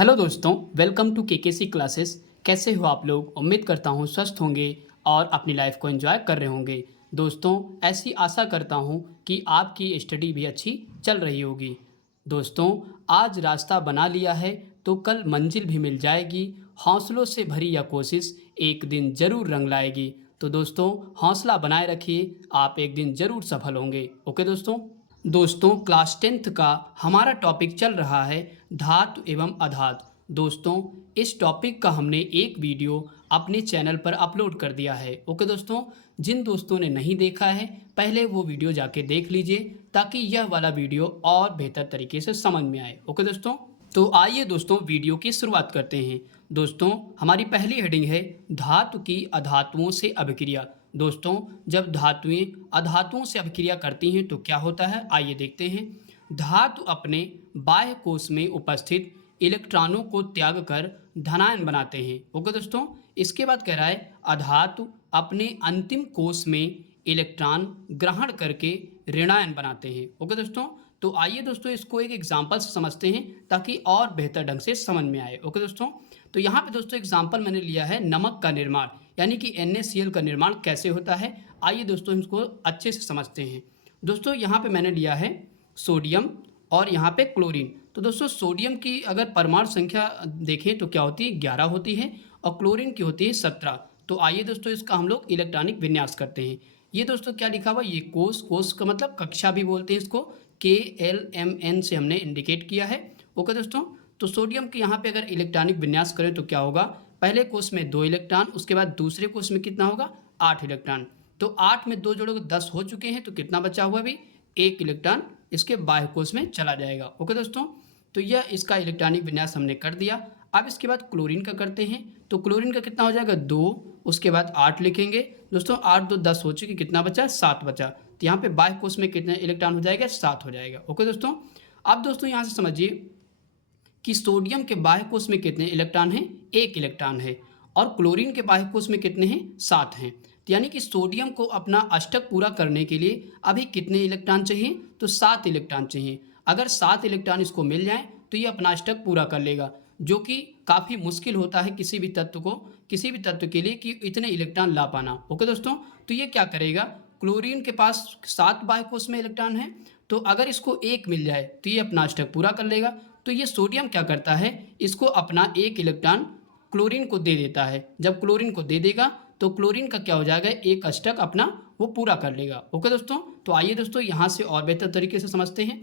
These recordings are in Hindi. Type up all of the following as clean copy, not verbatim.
हेलो दोस्तों, वेलकम टू केकेसी क्लासेस। कैसे हो आप लोग? उम्मीद करता हूँ स्वस्थ होंगे और अपनी लाइफ को एंजॉय कर रहे होंगे। दोस्तों, ऐसी आशा करता हूँ कि आपकी स्टडी भी अच्छी चल रही होगी। दोस्तों, आज रास्ता बना लिया है तो कल मंजिल भी मिल जाएगी। हौसलों से भरी यह कोशिश एक दिन ज़रूर रंग लाएगी। तो दोस्तों, हौसला बनाए रखिए, आप एक दिन ज़रूर सफल होंगे। ओके दोस्तों, क्लास 10th का हमारा टॉपिक चल रहा है धातु एवं अधातु। दोस्तों, इस टॉपिक का हमने एक वीडियो अपने चैनल पर अपलोड कर दिया है। ओके दोस्तों, जिन दोस्तों ने नहीं देखा है पहले वो वीडियो जाके देख लीजिए ताकि यह वाला वीडियो और बेहतर तरीके से समझ में आए। ओके दोस्तों, तो आइए दोस्तों वीडियो की शुरुआत करते हैं। दोस्तों, हमारी पहली हेडिंग है धातु की अधातुओं से अभिक्रिया। दोस्तों, जब धातुएं अधातुओं से अभिक्रिया करती हैं तो क्या होता है, आइए देखते हैं। धातु अपने बाह्य कोश में उपस्थित इलेक्ट्रॉनों को त्याग कर धनायन बनाते हैं। ओके दोस्तों, इसके बाद कह रहा है अधातु अपने अंतिम कोश में इलेक्ट्रॉन ग्रहण करके ऋणायन बनाते हैं। ओके दोस्तों, तो आइए दोस्तों इसको एक एग्जाम्पल से समझते हैं ताकि और बेहतर ढंग से समझ में आए। ओके दोस्तों, तो यहाँ पे दोस्तों एग्जाम्पल मैंने लिया है नमक का निर्माण, यानी कि NaCl का निर्माण कैसे होता है। आइए दोस्तों इसको अच्छे से समझते हैं। दोस्तों, यहाँ पे मैंने लिया है सोडियम और यहाँ पे क्लोरीन। तो दोस्तों, सोडियम की अगर परमाणु संख्या देखें तो क्या होती है, 11 होती है और क्लोरीन की होती है 17। तो आइए दोस्तों इसका हम लोग इलेक्ट्रॉनिक विन्यास करते हैं। ये दोस्तों क्या लिखा हुआ, ये कोष का मतलब कक्षा भी बोलते हैं इसको, KLMN से हमने इंडिकेट किया है। ओके दोस्तों, तो सोडियम के यहाँ पे अगर इलेक्ट्रॉनिक विन्यास करें तो क्या होगा, पहले कोष में 2 इलेक्ट्रॉन, उसके बाद दूसरे कोष में कितना होगा, 8 इलेक्ट्रॉन। तो 8 में 2 जोड़ोगे 10 हो चुके हैं, तो कितना बचा हुआ अभी, 1 इलेक्ट्रॉन इसके बाह्य कोष में चला जाएगा। ओके दोस्तों, तो यह इसका इलेक्ट्रॉनिक विन्यास हमने कर दिया। अब इसके बाद क्लोरीन का करते हैं। तो क्लोरीन का कितना हो जाएगा, 2, उसके बाद 8 लिखेंगे। दोस्तों 8 2 10 हो चुकी, कितना बचा, 7 बचा। तो यहाँ पे बाह्य कोष में कितने इलेक्ट्रॉन हो जाएगा, 7 हो जाएगा। ओके दोस्तों, अब दोस्तों यहाँ से समझिए कि सोडियम के बाह्य कोष में कितने इलेक्ट्रॉन हैं, 1 इलेक्ट्रॉन है, और क्लोरीन के बाह्य कोष में कितने हैं, 7 हैं। तो यानी कि सोडियम को अपना अष्टक पूरा करने के लिए अभी कितने इलेक्ट्रॉन चाहिए, तो 7 इलेक्ट्रॉन चाहिए। अगर 7 इलेक्ट्रॉन इसको मिल जाए तो ये अपना अष्टक पूरा कर लेगा, जो कि काफ़ी मुश्किल होता है किसी भी तत्व के लिए कि इतने इलेक्ट्रॉन ला पाना। ओके दोस्तों, तो ये क्या करेगा, क्लोरीन के पास 7 बाह्य कोष में इलेक्ट्रॉन है, तो अगर इसको 1 मिल जाए तो ये अपना अष्टक पूरा कर लेगा। तो ये सोडियम क्या करता है, इसको अपना 1 इलेक्ट्रॉन क्लोरीन को दे देता है। जब क्लोरीन को दे देगा तो क्लोरीन का क्या हो जाएगा, एक अष्टक अपना वो पूरा कर लेगा। ओके दोस्तों, तो आइए दोस्तों यहाँ से और बेहतर तरीके से समझते हैं।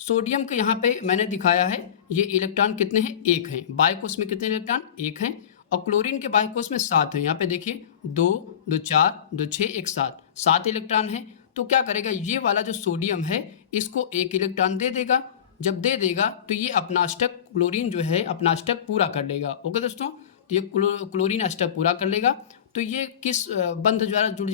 सोडियम के यहाँ पे मैंने दिखाया है, ये इलेक्ट्रॉन कितने हैं, 1 हैं। बाह्य कोष में कितने इलेक्ट्रॉन, 1 हैं, और क्लोरीन के बाह्य कोष में 7 हैं। यहाँ पे देखिए 2 2 4 2 6 1 7 इलेक्ट्रॉन हैं। तो क्या करेगा, ये वाला जो सोडियम है इसको 1 इलेक्ट्रॉन दे देगा। जब दे देगा तो ये अपना अष्टक, क्लोरीन जो है अपना अष्टक पूरा कर लेगा। ओके दोस्तों, तो ये क्लोरीन अष्टक पूरा कर लेगा। तो ये किस बंध द्वारा जुड़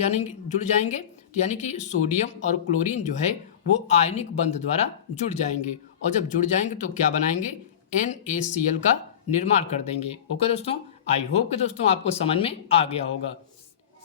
जाएंगे, तो यानी कि सोडियम और क्लोरीन जो है वो आयनिक बंध द्वारा जुड़ जाएंगे, और जब जुड़ जाएंगे तो क्या बनाएंगे, NaCl का निर्माण कर देंगे। ओके दोस्तों, आई होप कि दोस्तों आपको समझ में आ गया होगा।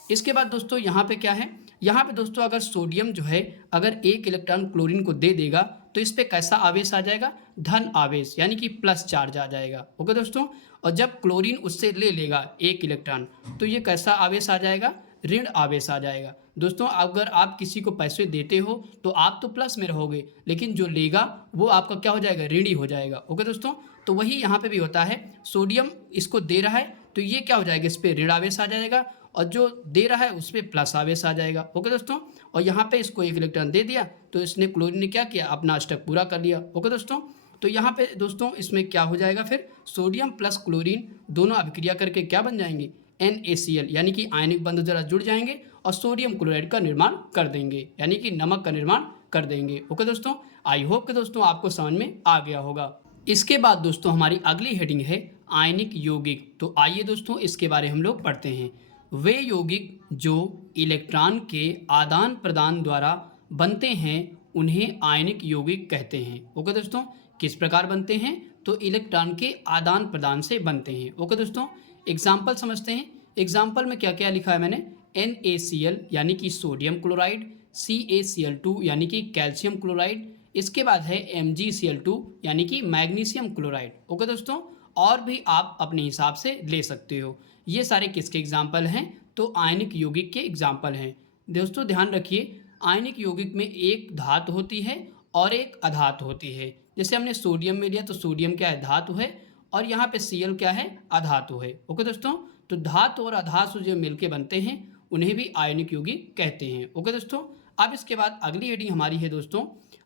इसके बाद दोस्तों यहाँ पे क्या है, यहाँ पे दोस्तों अगर सोडियम जो है अगर 1 इलेक्ट्रॉन क्लोरीन को दे देगा तो इस पे कैसा आवेश आ जाएगा, धन आवेश, यानी कि प्लस चार्ज आ जाएगा। ओके दोस्तों, और जब क्लोरीन उससे ले लेगा 1 इलेक्ट्रॉन तो ये कैसा आवेश आ जाएगा, ऋण आवेश आ जाएगा। दोस्तों, अगर आप किसी को पैसे देते हो तो आप तो प्लस में रहोगे, लेकिन जो लेगा वो आपका क्या हो जाएगा, ऋणी हो जाएगा। ओके दोस्तों, तो वही यहाँ पे भी होता है, सोडियम इसको दे रहा है तो ये क्या हो जाएगा, इस पर ऋण आवेश आ जाएगा, और जो दे रहा है उस पर प्लस आवेश आ जाएगा। ओके दोस्तों, और यहाँ पे इसको 1 इलेक्ट्रॉन दे दिया तो इसने क्लोरीन ने क्या किया, अपना अष्टक पूरा कर लिया। ओके दोस्तों, तो यहाँ पे दोस्तों इसमें क्या हो जाएगा, फिर सोडियम प्लस क्लोरीन दोनों अभिक्रिया करके क्या बन जाएंगे, NaCl, यानी कि आयनिक बंध द्वारा जुड़ जाएंगे और सोडियम क्लोराइड का निर्माण कर देंगे, यानी कि नमक का निर्माण कर देंगे। ओके दोस्तों, आई होप कि दोस्तों आपको समझ में आ गया होगा। इसके बाद दोस्तों हमारी अगली हेडिंग है आयनिक यौगिक। तो आइए दोस्तों इसके बारे हम लोग पढ़ते हैं। वे यौगिक जो इलेक्ट्रॉन के आदान प्रदान द्वारा बनते हैं उन्हें आयनिक यौगिक कहते हैं। ओके दोस्तों, किस प्रकार बनते हैं, तो इलेक्ट्रॉन के आदान प्रदान से बनते हैं। ओके दोस्तों, एग्जाम्पल समझते हैं। एग्जाम्पल में क्या क्या लिखा है मैंने, NaCl यानी कि सोडियम क्लोराइड, CaCl2 यानी कि कैल्शियम क्लोराइड, इसके बाद है MgCl2 यानी कि मैग्नीशियम क्लोराइड। ओके दोस्तों, और भी आप अपने हिसाब से ले सकते हो। ये सारे किसके एग्जाम्पल हैं? तो आयनिक यौगिक के एग्जाम्पल हैं। दोस्तों ध्यान रखिए, आयनिक यौगिक में एक धातु होती है और एक अधातु होती है। जैसे हमने सोडियम में लिया तो सोडियम क्या है? धातु है, और यहाँ पे Cl क्या है? अधातु है। ओके दोस्तों, तो धातु और अधातु जो मिलके बनते हैं उन्हें भी आयनिक यौगिक कहते हैं। ओके दोस्तों, अब इसके बाद अगली हेडिंग हमारी है दोस्तों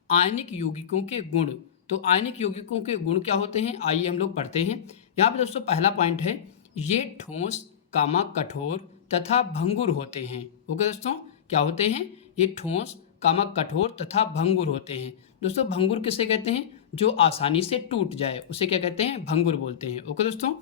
आयनिक यौगिकों के गुण। तो आयनिक यौगिकों के गुण क्या होते हैं, आइए हम लोग पढ़ते हैं। यहाँ पे दोस्तों पहला पॉइंट है, ये ठोस, कठोर तथा भंगुर होते हैं। ओके दोस्तों, क्या होते हैं? ये ठोस, कठोर तथा भंगुर होते हैं। दोस्तों भंगुर किसे कहते हैं? जो आसानी से टूट जाए उसे क्या कहते हैं? भंगुर बोलते हैं। ओके दोस्तों,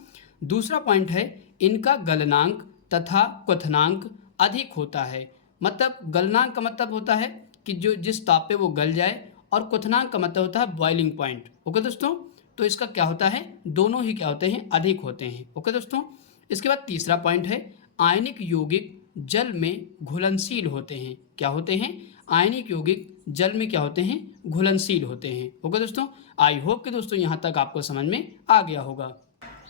दूसरा पॉइंट है, इनका गलनांक तथा क्वथनांक अधिक होता है। मतलब गलनांक का मतलब होता है कि जो जिस ताप पे वो गल जाए, और क्वथनांक का मतलब होता है बॉइलिंग पॉइंट। ओके दोस्तों, तो इसका क्या होता है? दोनों ही क्या होते हैं? अधिक होते हैं। ओके दोस्तों, इसके बाद तीसरा पॉइंट है, आयनिक यौगिक जल में घुलनशील होते हैं। क्या होते हैं? आयनिक यौगिक जल में क्या होते हैं? घुलनशील होते हैं। ओके दोस्तों, आई होप कि दोस्तों यहाँ तक आपको समझ में आ गया होगा।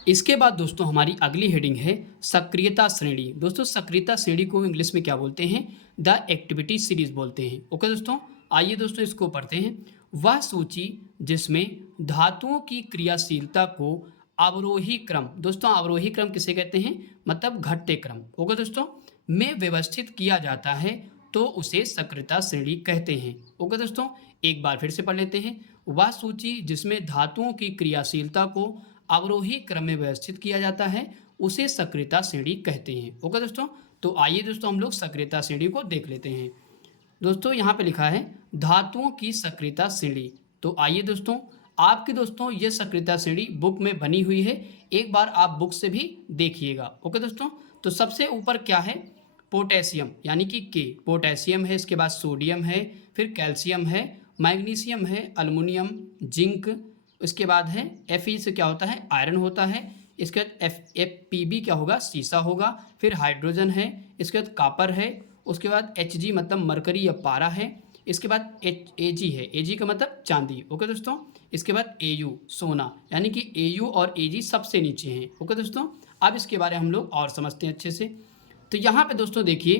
इसके बाद दोस्तों हमारी अगली हेडिंग है सक्रियता श्रेणी। दोस्तों सक्रियता श्रेणी को इंग्लिश में क्या बोलते हैं? द एक्टिविटी सीरीज बोलते हैं। ओके दोस्तों, आइए दोस्तों इसको पढ़ते हैं। वह सूची जिसमें धातुओं की क्रियाशीलता को अवरोही क्रम, दोस्तों अवरोही क्रम किसे कहते हैं? मतलब घटते क्रम। ओके दोस्तों, में व्यवस्थित किया जाता है तो उसे सक्रियता श्रेणी कहते हैं। ओके दोस्तों, एक बार फिर से पढ़ लेते हैं। वह सूची जिसमें धातुओं की क्रियाशीलता को अवरोही क्रम में व्यवस्थित किया जाता है उसे सक्रियता श्रेणी कहते हैं। ओके दोस्तों, तो आइए दोस्तों हम लोग सक्रियता श्रेणी को देख लेते हैं। दोस्तों यहाँ पे लिखा है धातुओं की सक्रियता श्रेणी। तो आइए दोस्तों, आपकी दोस्तों ये सक्रियता श्रेणी बुक में बनी हुई है, एक बार आप बुक से भी देखिएगा। ओके दोस्तों, तो सबसे ऊपर क्या है? पोटेशियम यानी कि के, पोटेशियम है, इसके बाद सोडियम है, फिर कैल्शियम है, मैग्नीशियम है, अल्युमिनियम, जिंक, इसके बाद है Fe से क्या होता है? आयरन होता है। इसके बाद Pb क्या होगा? सीसा होगा। फिर हाइड्रोजन है, इसके बाद कापर है, उसके बाद Hg मतलब मरकरी या पारा है, इसके बाद Ag है, Ag का मतलब चांदी। ओके दोस्तों, इसके बाद Au सोना, यानी कि Au और Ag सबसे नीचे हैं। ओके दोस्तों, अब इसके बारे में हम लोग और समझते हैं अच्छे से। तो यहाँ पे दोस्तों देखिए,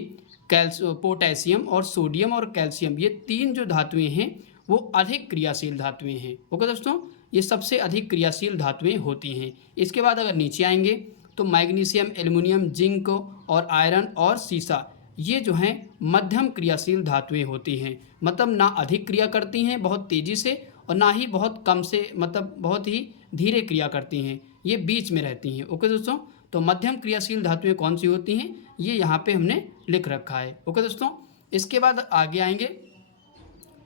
पोटेशियम और सोडियम और कैल्शियम ये तीन जो धातुएं हैं वो अधिक क्रियाशील धातुएं हैं। ओके दोस्तों, ये सबसे अधिक क्रियाशील धातुएं होती हैं। इसके बाद अगर नीचे आएंगे तो मैग्नीशियम, एल्युमिनियम, जिंक और आयरन और सीसा ये जो हैं मध्यम क्रियाशील धातुएं होती हैं। मतलब ना अधिक क्रिया करती हैं बहुत तेज़ी से, और ना ही बहुत कम से, मतलब बहुत ही धीरे क्रिया करती हैं, ये बीच में रहती हैं। ओके दोस्तों, तो मध्यम क्रियाशील धातुएं कौन सी होती हैं, ये यहाँ पे हमने लिख रखा है। ओके दोस्तों, इसके बाद आगे आएंगे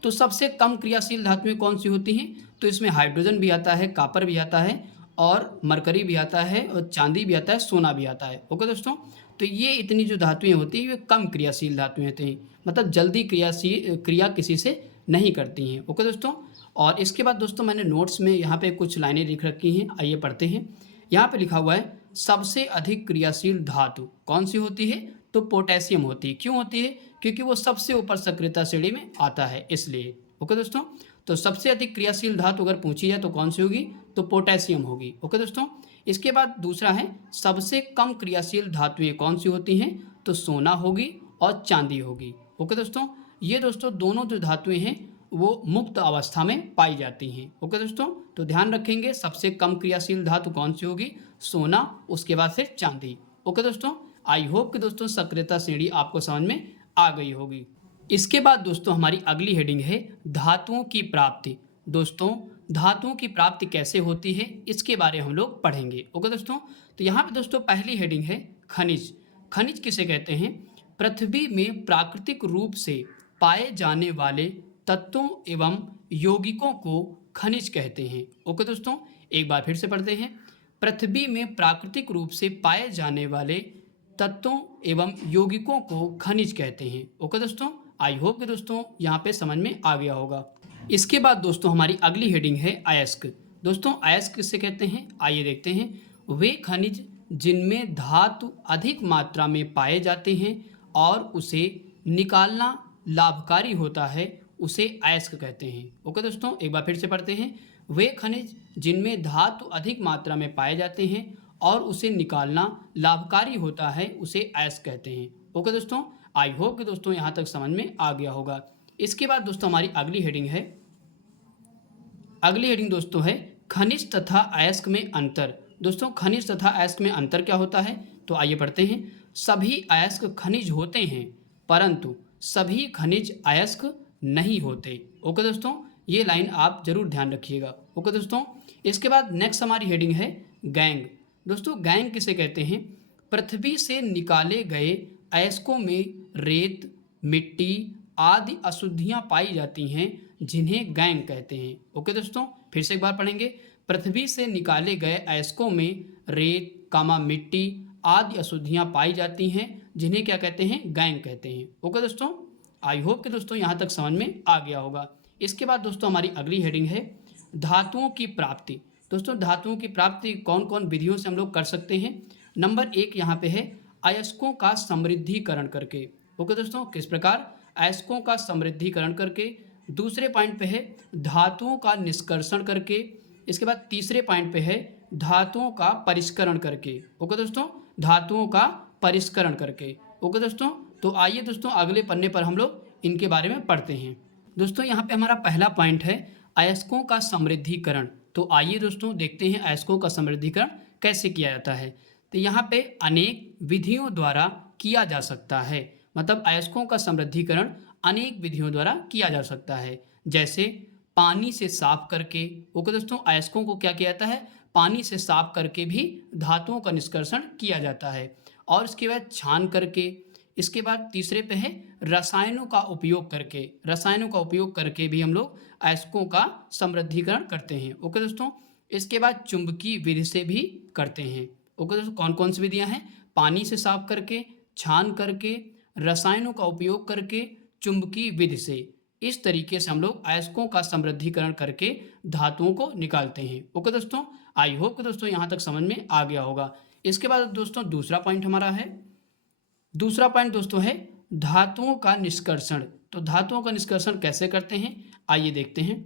तो सबसे कम क्रियाशील धातुएं कौन सी होती हैं? तो इसमें हाइड्रोजन भी आता है, कापर भी आता है, और मरकरी भी आता है, और चांदी भी आता है, सोना भी आता है। ओके दोस्तों, तो ये इतनी जो धातुएं होती हैं ये कम क्रियाशील धातुएं होती हैं, मतलब जल्दी क्रिया किसी से नहीं करती हैं। ओके दोस्तों, और इसके बाद दोस्तों मैंने नोट्स में यहाँ पे कुछ लाइनें लिख रखी हैं, आइए पढ़ते हैं। यहाँ पे लिखा हुआ है सबसे अधिक क्रियाशील धातु कौन सी होती है? तो पोटेशियम होती है। क्यों होती है? क्योंकि वो सबसे ऊपर सक्रियता श्रेणी में आता है, इसलिए। ओके दोस्तों, तो सबसे अधिक क्रियाशील धातु अगर पूछी जाए तो कौन सी होगी? तो पोटेशियम होगी। ओके दोस्तों, इसके बाद दूसरा है सबसे कम क्रियाशील धातुएं कौन सी होती हैं? तो सोना होगी और चांदी होगी। ओके दोस्तों, ये दोस्तों दोनों जो धातुएं हैं वो मुक्त अवस्था में पाई जाती हैं। ओके दोस्तों, तो ध्यान रखेंगे सबसे कम क्रियाशील धातु कौन सी होगी? सोना, उसके बाद फिर चांदी। ओके दोस्तों, आई होप कि दोस्तों सक्रियता श्रेणी आपको समझ में आ गई होगी। इसके बाद दोस्तों हमारी अगली हेडिंग है धातुओं की प्राप्ति। दोस्तों धातुओं की प्राप्ति कैसे होती है इसके बारे में हम लोग पढ़ेंगे। ओके दोस्तों, तो यहाँ पे दोस्तों पहली हेडिंग है खनिज। खनिज किसे कहते हैं? पृथ्वी में प्राकृतिक रूप से पाए जाने वाले तत्वों एवं यौगिकों को खनिज कहते हैं। ओके दोस्तों, एक बार फिर से पढ़ते हैं। पृथ्वी में प्राकृतिक रूप से पाए जाने वाले तत्वों एवं यौगिकों को खनिज कहते हैं। ओके दोस्तों, आई होप कि दोस्तों यहाँ पे समझ में आ गया होगा। इसके बाद दोस्तों हमारी अगली हेडिंग है अयस्क। दोस्तों अयस्क किससे कहते हैं? आइए देखते हैं। वे खनिज जिनमें धातु अधिक मात्रा में पाए जाते हैं और उसे निकालना लाभकारी होता है उसे अयस्क कहते हैं। ओके दोस्तों, एक बार फिर से पढ़ते हैं। वे खनिज जिनमें धातु अधिक मात्रा में पाए जाते हैं और उसे निकालना लाभकारी होता है उसे अयस्क कहते हैं। ओके दोस्तों, आई होप कि दोस्तों यहाँ तक समझ में आ गया होगा। इसके बाद दोस्तों हमारी अगली हेडिंग है, अगली हेडिंग दोस्तों है खनिज तथा अयस्क में अंतर। दोस्तों खनिज तथा अयस्क में अंतर क्या होता है, तो आइए पढ़ते हैं। सभी अयस्क खनिज होते हैं परंतु सभी खनिज अयस्क नहीं होते। ओके दोस्तों, ये लाइन आप जरूर ध्यान रखिएगा। ओके दोस्तों, इसके बाद नेक्स्ट हमारी हेडिंग है गैंग। दोस्तों गैंग किसे कहते हैं, पृथ्वी से निकाले गए अयस्कों में रेत, मिट्टी आदि अशुद्धियां पाई जाती हैं जिन्हें गैंग कहते हैं। ओके दोस्तों, फिर से एक बार पढ़ेंगे। पृथ्वी से निकाले गए अयस्कों में रेत, मिट्टी आदि अशुद्धियां पाई जाती हैं जिन्हें क्या कहते हैं, गैंग कहते हैं। ओके दोस्तों, आई होप कि दोस्तों यहाँ तक समझ में आ गया होगा। इसके बाद दोस्तों हमारी अगली हेडिंग है धातुओं की प्राप्ति। दोस्तों धातुओं की प्राप्ति कौन कौन विधियों से हम लोग कर सकते हैं। नंबर 1 यहाँ पे है अयस्कों का समृद्धिकरण करके। ओके दोस्तों, किस प्रकार, अयस्कों का समृद्धिकरण करके। दूसरे पॉइंट पे है धातुओं का निष्कर्षण करके। इसके बाद तीसरे पॉइंट पे है धातुओं का परिष्करण करके। ओके दोस्तों, धातुओं का परिष्करण करके। ओके दोस्तों, तो आइए दोस्तों अगले पन्ने पर हम लोग इनके बारे में पढ़ते हैं। दोस्तों यहाँ पे हमारा पहला पॉइंट है अयस्कों का समृद्धिकरण। तो आइए दोस्तों देखते हैं अयस्कों का समृद्धिकरण कैसे किया जाता है। तो यहाँ पे अनेक विधियों द्वारा किया जा सकता है, मतलब अयस्कों का समृद्धिकरण अनेक विधियों द्वारा किया जा सकता है। जैसे पानी से साफ करके। ओके दोस्तों, अयस्कों को क्या किया जाता है, पानी से साफ करके भी धातुओं का निष्कर्षण किया जाता है। और इसके बाद छान करके। इसके बाद तीसरे पे है रसायनों का उपयोग करके। रसायनों का उपयोग करके भी हम लोग अयस्कों का समृद्धिकरण करते हैं। ओके दोस्तों, इसके बाद चुंबकीय विधि से भी करते हैं। ओके दोस्तों, कौन कौन सी विधियां हैं, पानी से साफ करके, छान करके, रसायनों का उपयोग करके, चुंबकीय विधि से। इस तरीके से हम लोग अयस्कों का समृद्धिकरण करके धातुओं को निकालते हैं। ओके दोस्तों, आई होप कि दोस्तों यहाँ तक समझ में आ गया होगा। इसके बाद दोस्तों दूसरा पॉइंट हमारा है, दूसरा पॉइंट दोस्तों है धातुओं का निष्कर्षण। तो धातुओं का निष्कर्षण कैसे करते हैं, आइए देखते हैं।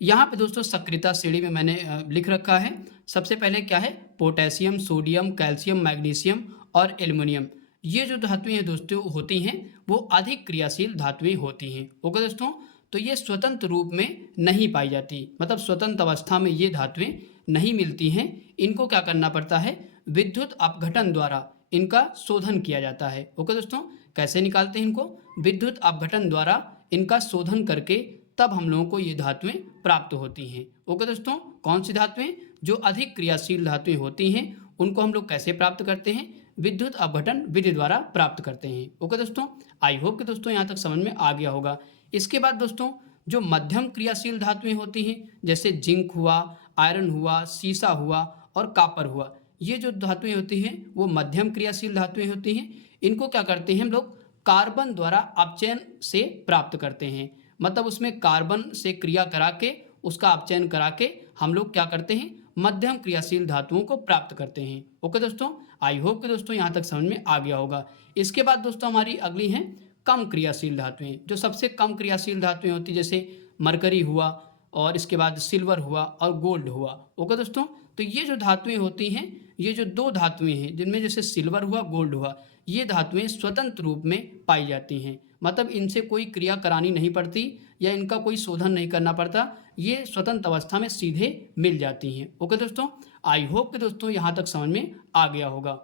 यहाँ पे दोस्तों सक्रियता श्रेणी में मैंने लिख रखा है। सबसे पहले क्या है, पोटेशियम, सोडियम, कैल्शियम, मैग्नीशियम और एल्युमिनियम। ये जो धातुएं हैं दोस्तों होती हैं वो अधिक क्रियाशील धातुएं होती हैं। ओके दोस्तों, तो ये स्वतंत्र रूप में नहीं पाई जाती, मतलब स्वतंत्र अवस्था में ये धातुएं नहीं मिलती हैं। इनको क्या करना पड़ता है, विद्युत अपघटन द्वारा इनका शोधन किया जाता है। ओके दोस्तों, कैसे निकालते हैं इनको, विद्युत अपघटन द्वारा इनका शोधन करके तब हम लोगों को ये धातुएं प्राप्त होती हैं। ओके दोस्तों, कौन सी धातुएं, जो अधिक क्रियाशील धातुएं होती हैं उनको हम लोग कैसे प्राप्त करते हैं, विद्युत अपघटन विधि द्वारा प्राप्त करते हैं। ओके दोस्तों, आई होप कि दोस्तों यहाँ तक समझ में आ गया होगा। इसके बाद दोस्तों जो मध्यम क्रियाशील धातुएं होती हैं जैसे जिंक हुआ, आयरन हुआ, सीसा हुआ और कापर हुआ, ये जो धातुएं होती हैं वो मध्यम क्रियाशील धातुएं होती हैं। इनको क्या करते हैं हम लोग, कार्बन द्वारा अपचयन से प्राप्त करते हैं, मतलब उसमें कार्बन से क्रिया करा के उसका अपचयन करा के हम लोग क्या करते हैं, मध्यम क्रियाशील धातुओं को प्राप्त करते हैं। ओके दोस्तों, आई होप कि दोस्तों यहाँ तक समझ में आ गया होगा। इसके बाद दोस्तों हमारी अगली हैं कम क्रियाशील धातुएं। जो सबसे कम क्रियाशील धातुएं होती जैसे मरकरी हुआ और इसके बाद सिल्वर हुआ और गोल्ड हुआ। ओके दोस्तों, तो ये जो धातुएं होती हैं, ये जो दो धातुएं हैं जिनमें जैसे सिल्वर हुआ, गोल्ड हुआ, ये धातुएं स्वतंत्र रूप में पाई जाती हैं, मतलब इनसे कोई क्रिया करानी नहीं पड़ती या इनका कोई शोधन नहीं करना पड़ता, ये स्वतंत्र अवस्था में सीधे मिल जाती हैं। ओके दोस्तों, आई होप कि दोस्तों यहाँ तक समझ में आ गया होगा।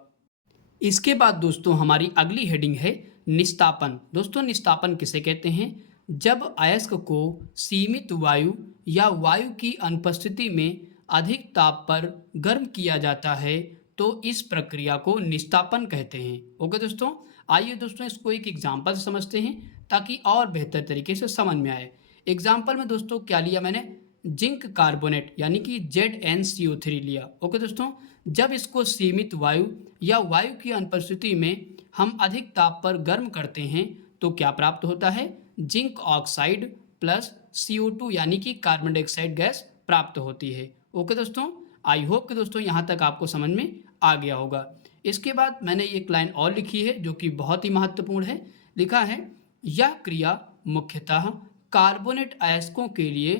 इसके बाद दोस्तों हमारी अगली हेडिंग है निस्तापन। दोस्तों निस्तापन किसे कहते हैं, जब अयस्क को सीमित वायु या वायु की अनुपस्थिति में अधिक ताप पर गर्म किया जाता है तो इस प्रक्रिया को निस्तापन कहते हैं। ओके दोस्तों, आइए दोस्तों इसको एक एग्जाम्पल से समझते हैं ताकि और बेहतर तरीके से समझ में आए। एग्जाम्पल में दोस्तों क्या लिया मैंने, जिंक कार्बोनेट यानी कि ZnCO3 लिया। ओके दोस्तों, जब इसको सीमित वायु या वायु की अनुपस्थिति में हम अधिक ताप पर गर्म करते हैं तो क्या प्राप्त होता है, जिंक ऑक्साइड प्लस CO2 यानी कि कार्बन डाइऑक्साइड गैस प्राप्त होती है। ओके दोस्तों, आई होप कि दोस्तों यहाँ तक आपको समझ में आ गया होगा। इसके बाद मैंने एक लाइन और लिखी है जो कि बहुत ही महत्वपूर्ण है। लिखा है, यह क्रिया मुख्यतः कार्बोनेट अयस्कों के लिए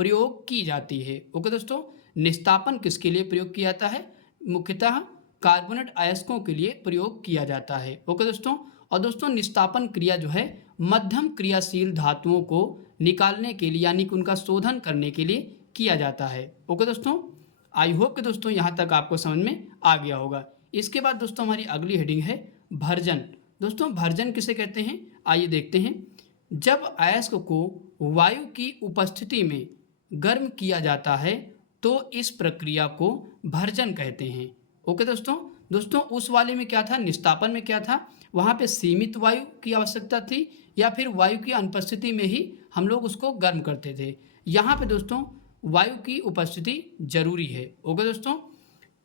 प्रयोग की जाती है। ओके दोस्तों, निस्तापन किसके लिए प्रयोग किया जाता है? मुख्यतः कार्बोनेट अयस्कों के लिए प्रयोग किया जाता है। ओके दोस्तों, और दोस्तों निस्तापन क्रिया जो है मध्यम क्रियाशील धातुओं को निकालने के लिए यानी कि उनका शोधन करने के लिए किया जाता है। ओके दोस्तों, आई होप कि दोस्तों यहाँ तक आपको समझ में आ गया होगा। इसके बाद दोस्तों हमारी अगली हेडिंग है भर्जन। दोस्तों भर्जन किसे कहते हैं, आइए देखते हैं। जब अयस्क को वायु की उपस्थिति में गर्म किया जाता है तो इस प्रक्रिया को भर्जन कहते हैं। ओके दोस्तों, दोस्तों उस वाले में क्या था, निस्तापन में क्या था, वहाँ पे सीमित वायु की आवश्यकता थी या फिर वायु की अनुपस्थिति में ही हम लोग उसको गर्म करते थे। यहाँ पे दोस्तों वायु की उपस्थिति जरूरी है। ओके दोस्तों,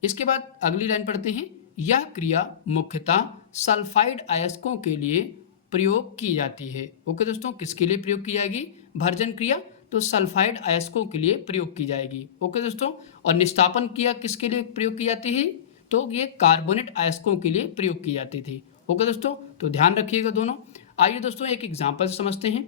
इसके बाद अगली लाइन पढ़ते हैं। यह क्रिया मुख्यतः सल्फाइड अयस्कों के लिए प्रयोग की जाती है। ओके दोस्तों, किसके लिए प्रयोग की जाएगी भर्जन क्रिया? तो सल्फाइड अयस्कों के लिए प्रयोग की जाएगी। ओके दोस्तों, और निस्तापन क्रिया किसके लिए प्रयोग की जाती है? तो ये कार्बोनेट अयस्कों के लिए प्रयोग की जाती थी। ओके दोस्तों, तो ध्यान रखिएगा दोनों। आइए दोस्तों एक एग्जाम्पल समझते हैं।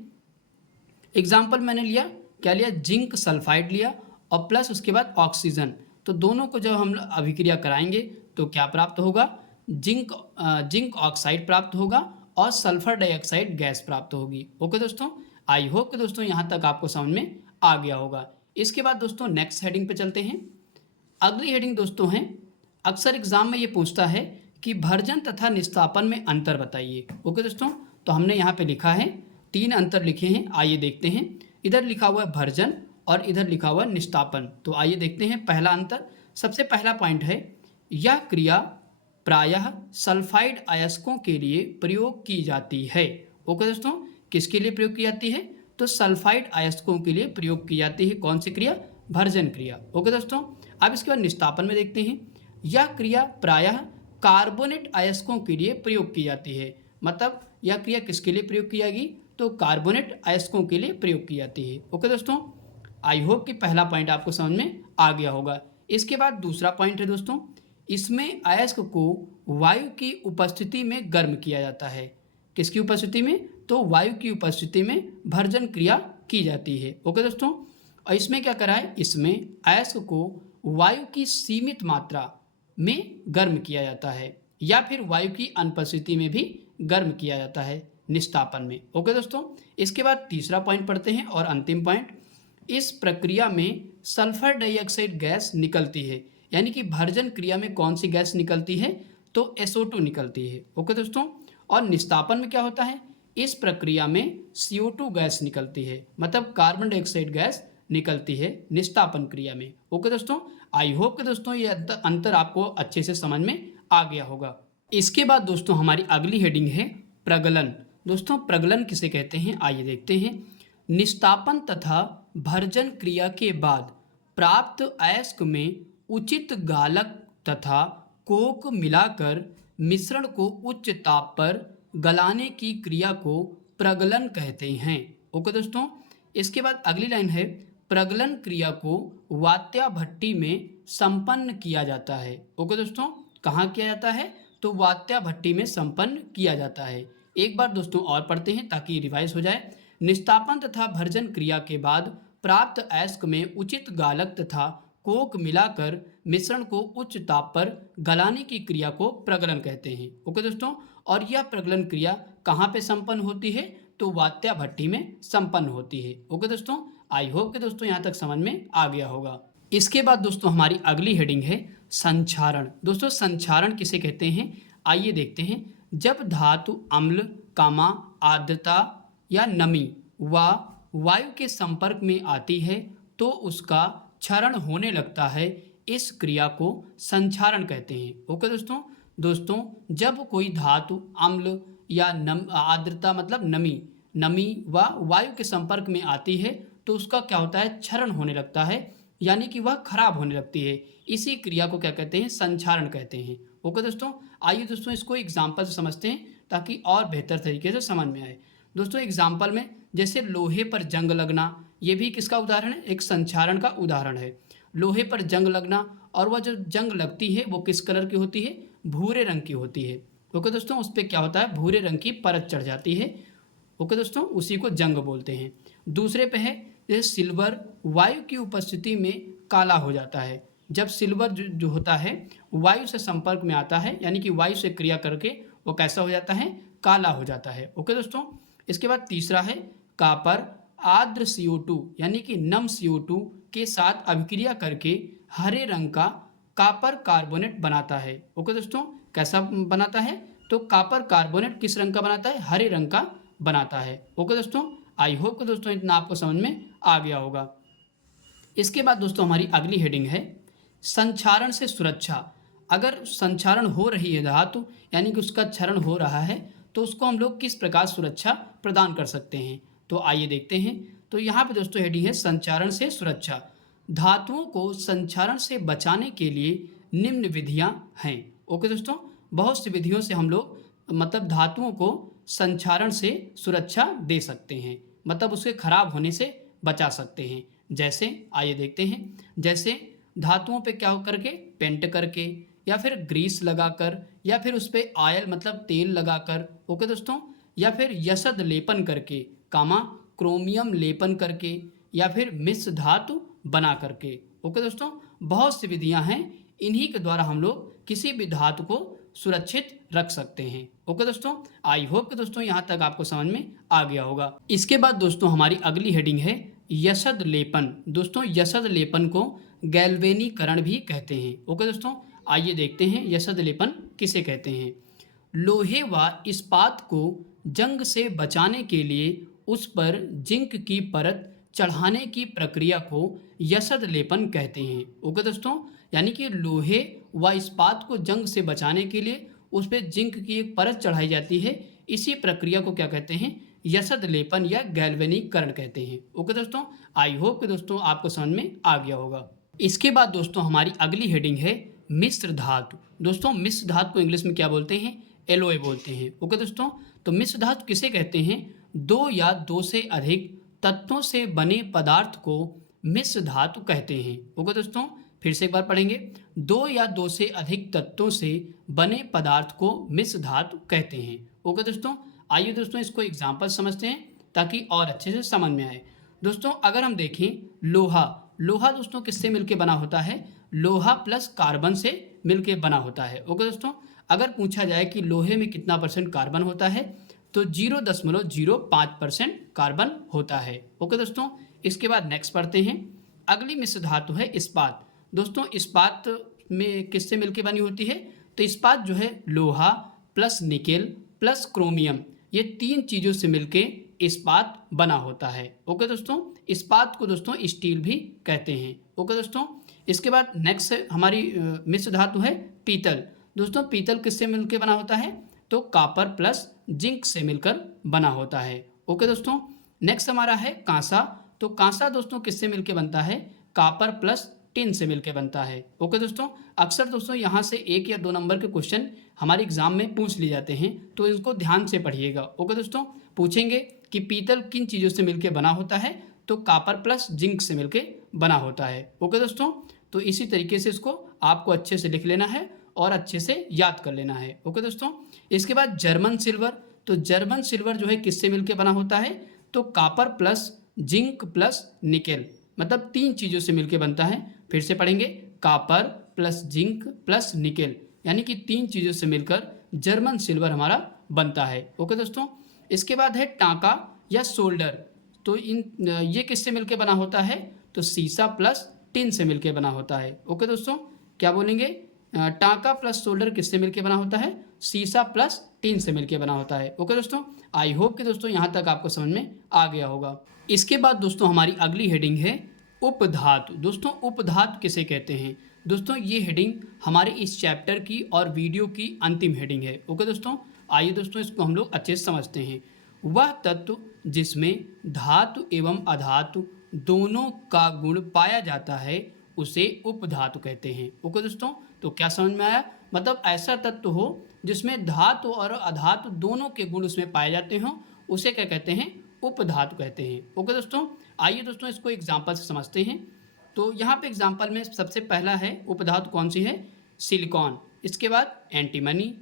एग्जाम्पल मैंने लिया, क्या लिया, जिंक सल्फाइड लिया और प्लस उसके बाद ऑक्सीजन। तो दोनों को जब हम अभिक्रिया कराएंगे तो क्या प्राप्त होगा, जिंक ऑक्साइड प्राप्त होगा और सल्फर डाइऑक्साइड गैस प्राप्त होगी। ओके दोस्तों, आई होप कि दोस्तों यहाँ तक आपको समझ में आ गया होगा। इसके बाद दोस्तों नेक्स्ट हेडिंग पे चलते हैं। अगली हेडिंग दोस्तों है, अक्सर एग्जाम में ये पूछता है कि भर्जन तथा निस्तापन में अंतर बताइए। ओके दोस्तों, तो हमने यहाँ पे लिखा है, 3 अंतर लिखे हैं, आइए देखते हैं। इधर लिखा हुआ है भर्जन और इधर लिखा हुआ है निस्तापन। तो आइए देखते हैं पहला अंतर। सबसे पहला पॉइंट है, यह क्रिया प्रायः सल्फाइड अयस्कों के लिए प्रयोग की जाती है। ओके दोस्तों, किसके लिए प्रयोग की जाती है? तो सल्फाइड अयस्कों के लिए प्रयोग की जाती है। कौन सी क्रिया? भर्जन क्रिया। ओके दोस्तों, अब इसके बाद निस्तापन में देखते हैं। यह क्रिया प्रायः कार्बोनेट अयस्कों के लिए प्रयोग की जाती है। मतलब यह क्रिया किसके लिए प्रयोग की जाएगी? तो कार्बोनेट अयस्कों के लिए प्रयोग की जाती है। ओके दोस्तों, आई होप कि पहला पॉइंट आपको समझ में आ गया होगा। इसके बाद दूसरा पॉइंट है दोस्तों, इसमें अयस्क को वायु की उपस्थिति में गर्म किया जाता है। किसकी उपस्थिति में? तो वायु की उपस्थिति में भर्जन क्रिया की जाती है। ओके दोस्तों, और इसमें क्या करा है, इसमें अयस्क को वायु की सीमित मात्रा में गर्म किया जाता है या फिर वायु की अनुपस्थिति में भी गर्म किया जाता है निस्तापन में। ओके दोस्तों, इसके बाद तीसरा पॉइंट पढ़ते हैं और अंतिम पॉइंट, इस प्रक्रिया में सल्फर डाइऑक्साइड गैस निकलती है। यानी कि भर्जन क्रिया में कौन सी गैस निकलती है? तो SO2 निकलती है। ओके दोस्तों, और निस्तापन में क्या होता है, इस प्रक्रिया में CO2 गैस निकलती है, मतलब कार्बन डाइऑक्साइड गैस निकलती है निस्तापन क्रिया में। ओके दोस्तों, आई होप कि दोस्तों ये अंतर आपको अच्छे से समझ में आ गया होगा। इसके बाद दोस्तों हमारी अगली हेडिंग है प्रगलन। दोस्तों प्रगलन किसे कहते हैं, आइए देखते हैं। निस्तापन तथा भर्जन क्रिया के बाद प्राप्त अयस्क में उचित गालक तथा कोक मिलाकर मिश्रण को उच्च ताप पर गलाने की क्रिया को प्रगलन कहते हैं। ओके दोस्तों, इसके बाद अगली लाइन है, प्रगलन क्रिया को वात्या भट्टी में संपन्न किया जाता है। ओके दोस्तों, कहाँ किया जाता है? तो वात्या भट्टी में संपन्न किया जाता है। एक बार दोस्तों और पढ़ते हैं ताकि रिवाइज हो जाए। निस्तापन तथा भर्जन क्रिया के बाद प्राप्त अयस्क में उचित गालक तथा कोक मिलाकर मिश्रण को उच्च ताप पर गलाने की क्रिया को प्रगलन कहते हैं। ओके दोस्तों, और यह प्रगलन क्रिया कहाँ पे संपन्न होती है? तो वात्या भट्टी में संपन्न होती है। ओके दोस्तों, आई होप कि दोस्तों यहाँ तक समझ में आ गया होगा। इसके बाद दोस्तों हमारी अगली हेडिंग है संक्षारण। दोस्तों संक्षारण किसे कहते हैं, आइए देखते हैं। जब धातु अम्ल, कामा, आर्द्रता या नमी व वायु के संपर्क में आती है तो उसका क्षरण होने लगता है। इस क्रिया को संक्षारण कहते हैं। ओके दोस्तों, जब कोई धातु अम्ल या आर्द्रता मतलब नमी व वायु के संपर्क में आती है तो उसका क्या होता है, क्षरण होने लगता है, यानी कि वह खराब होने लगती है। इसी क्रिया को क्या कहते हैं, संक्षारण कहते हैं। ओके दोस्तों, आइए दोस्तों इसको एग्जाम्पल से समझते हैं ताकि और बेहतर तरीके से समझ में आए। दोस्तों एग्जाम्पल में जैसे लोहे पर जंग लगना, ये भी किसका उदाहरण है, एक संक्षारण का उदाहरण है। लोहे पर जंग लगना, और वह जो जंग लगती है वो किस कलर की होती है, भूरे रंग की होती है। ओके दोस्तों, उस पर क्या होता है, भूरे रंग की परत चढ़ जाती है। ओके दोस्तों, उसी को जंग बोलते हैं। दूसरे पे है जैसे सिल्वर वायु की उपस्थिति में काला हो जाता है। जब सिल्वर जो होता है वायु से संपर्क में आता है, यानी कि वायु से क्रिया करके वो कैसा हो जाता है, काला हो जाता है। ओके दोस्तों। इसके बाद तीसरा है कॉपर आर्द्र CO2 यानी कि नम CO2 के साथ अभिक्रिया करके हरे रंग का कॉपर कार्बोनेट बनाता है। ओके दोस्तों, कैसा बनाता है, तो कॉपर कार्बोनेट किस रंग का बनाता है, हरे रंग का बनाता है। ओके दोस्तों, आई होप कि दोस्तों इतना आपको समझ में आ गया होगा। इसके बाद दोस्तों हमारी अगली हेडिंग है संक्षारण से सुरक्षा। अगर संक्षारण हो रही है धातु, यानी कि उसका क्षरण हो रहा है, तो उसको हम लोग किस प्रकार सुरक्षा प्रदान कर सकते हैं, तो आइए देखते हैं। तो यहाँ पे दोस्तों हेडिंग है संक्षारण से सुरक्षा। धातुओं को संक्षारण से बचाने के लिए निम्न विधियाँ हैं। ओके दोस्तों, बहुत सी विधियों से हम लोग मतलब धातुओं को संक्षारण से सुरक्षा दे सकते हैं, मतलब उसके खराब होने से बचा सकते हैं। जैसे आइए देखते हैं, जैसे धातुओं पे क्या करके पेंट करके, या फिर ग्रीस लगाकर, या फिर उस पर ऑयल मतलब तेल लगाकर। ओके दोस्तों, या फिर यशद लेपन करके, कामा क्रोमियम लेपन करके, या फिर मिश्र धातु बना करके। ओके दोस्तों, बहुत सी विधियां हैं, इन्हीं के द्वारा हम लोग किसी भी धातु को सुरक्षित रख सकते हैं। ओके दोस्तों, आई होप कि दोस्तों यहाँ तक आपको समझ में आ गया होगा। इसके बाद दोस्तों हमारी अगली हेडिंग है यशद लेपन। दोस्तों यशद लेपन को गैल्वेनीकरण भी कहते हैं। ओके दोस्तों, आइए देखते हैं यशद लेपन किसे कहते हैं। लोहे व इस्पात को जंग से बचाने के लिए उस पर जिंक की परत चढ़ाने की प्रक्रिया को यशद लेपन कहते हैं। ओके दोस्तों, यानी कि लोहे व इस्पात को जंग से बचाने के लिए उस पर जिंक की एक परत चढ़ाई जाती है, इसी प्रक्रिया को क्या कहते हैं, यशद लेपन या गैल्वेनीकरण कहते हैं। ओके दोस्तों, आई होप कि दोस्तों आपको समझ में आ गया होगा। इसके बाद दोस्तों हमारी अगली हेडिंग है मिश्र धातु। दोस्तों मिश्र धातु को इंग्लिश में क्या बोलते हैं, एलॉय बोलते हैं। ओके दोस्तों, तो मिश्र धातु किसे कहते हैं, दो या दो से अधिक तत्वों से बने पदार्थ को मिश्र धातु कहते हैं। ओके दोस्तों, फिर से एक बार पढ़ेंगे, दो या दो से अधिक तत्वों से बने पदार्थ को मिश्र धातु कहते हैं। ओके दोस्तों, आइए दोस्तों इसको एग्जाम्पल समझते हैं ताकि और अच्छे से समझ में आए। दोस्तों अगर हम देखें लोहा, लोहा दोस्तों किससे मिलके बना होता है, लोहा प्लस कार्बन से मिलके बना होता है। ओके दोस्तों, अगर पूछा जाए कि लोहे में कितना परसेंट कार्बन होता है, तो 0.05% कार्बन होता है। ओके दोस्तों, इसके बाद नेक्स्ट पढ़ते हैं। अगली मिश्र धातु है इस्पात। दोस्तों इस्पात में किससे मिलके बनी होती है, तो इस्पात जो है लोहा प्लस निकेल प्लस क्रोमियम, ये तीन चीज़ों से मिलके इस्पात बना होता है। ओके दोस्तों, इस्पात को दोस्तों स्टील भी कहते हैं। ओके दोस्तों, इसके बाद नेक्स्ट हमारी मिश्र धातु है पीतल। दोस्तों पीतल किससे मिलकर बना होता है, तो कॉपर प्लस जिंक से मिलकर बना होता है। ओके दोस्तों, नेक्स्ट हमारा है कांसा। तो कांसा दोस्तों किससे मिलकर बनता है, कॉपर प्लस टिन से मिलकर बनता है। ओके दोस्तों, अक्सर दोस्तों यहाँ से 1 या 2 नंबर के क्वेश्चन हमारे एग्जाम में पूछ लिए जाते हैं, तो इसको ध्यान से पढ़िएगा। ओके दोस्तों, पूछेंगे कि पीतल किन चीज़ों से मिलकर बना होता है, तो कॉपर प्लस जिंक से मिलकर बना होता है। ओके दोस्तों, तो इसी तरीके से इसको आपको अच्छे से लिख लेना है और अच्छे से याद कर लेना है। ओके दोस्तों, इसके बाद जर्मन सिल्वर। तो जर्मन सिल्वर जो है किससे मिलकर बना होता है, तो copper plus zinc plus nickel, मतलब 3 चीज़ों से मिलकर बनता है। फिर से पढ़ेंगे, copper plus zinc plus nickel, यानी कि 3 चीज़ों से मिलकर जर्मन सिल्वर हमारा बनता है। ओके दोस्तों, इसके बाद है टांका या सोल्डर। तो ये किससे मिलकर बना होता है, तो सीसा प्लस टिन से मिलकर बना होता है। ओके दोस्तों, क्या बोलेंगे, टांका प्लस सोल्डर किससे मिलकर बना होता है, सीसा प्लस टिन से मिलकर बना होता है। ओके दोस्तों, आई होप कि दोस्तों यहाँ तक आपको समझ में आ गया होगा। इसके बाद दोस्तों हमारी अगली हेडिंग है उपधातु। दोस्तों उपधातु किसे कहते हैं, दोस्तों ये हेडिंग हमारे इस चैप्टर की और वीडियो की अंतिम हेडिंग है। ओके दोस्तों, आइए दोस्तों इसको हम लोग अच्छे से समझते हैं। वह तत्व जिसमें धातु एवं अधातु दोनों का गुण पाया जाता है उसे उपधातु कहते हैं। ओके दोस्तों, तो क्या समझ में आया, मतलब ऐसा तत्व हो जिसमें धातु और अधातु दोनों के गुण उसमें पाए जाते हों, उसे क्या कहते हैं, उपधातु कहते हैं। ओके दोस्तों, आइए दोस्तों इसको एग्जाम्पल से समझते हैं। तो यहाँ पे एग्जाम्पल में सबसे पहला है उपधातु कौन सी है, सिलिकॉन। इसके बाद एंटीमनी,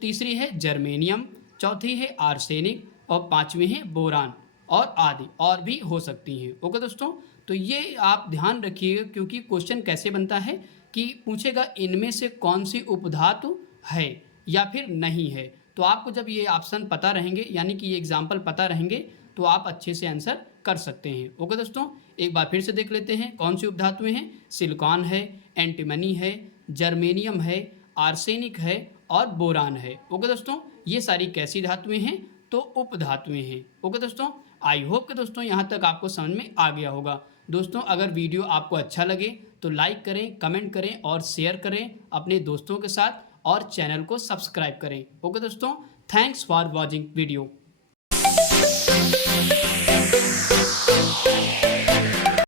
तीसरी है जर्मेनियम, चौथी है आर्सेनिक और 5वीं है बोरान। और आदि और भी हो सकती हैं। ओके दोस्तों, तो ये आप ध्यान रखिएगा क्योंकि क्वेश्चन कैसे बनता है कि पूछेगा इनमें से कौन सी उपधातु है या फिर नहीं है। तो आपको जब ये ऑप्शन पता रहेंगे यानी कि ये एग्जाम्पल पता रहेंगे तो आप अच्छे से आंसर कर सकते हैं। ओके दोस्तों, एक बार फिर से देख लेते हैं कौन सी उपधातुएं हैं। सिलिकॉन है, एंटीमनी है, जर्मेनियम है, आर्सेनिक है और बोरान है। ओके दोस्तों, ये सारी कैसी धातुएं हैं? तो उपधातुएं हैं। ओके दोस्तों, आई होप कि दोस्तों यहाँ तक आपको समझ में आ गया होगा। दोस्तों अगर वीडियो आपको अच्छा लगे तो लाइक करें, कमेंट करें और शेयर करें अपने दोस्तों के साथ और चैनल को सब्सक्राइब करें। ओके दोस्तों, थैंक्स फॉर वॉचिंग वीडियो।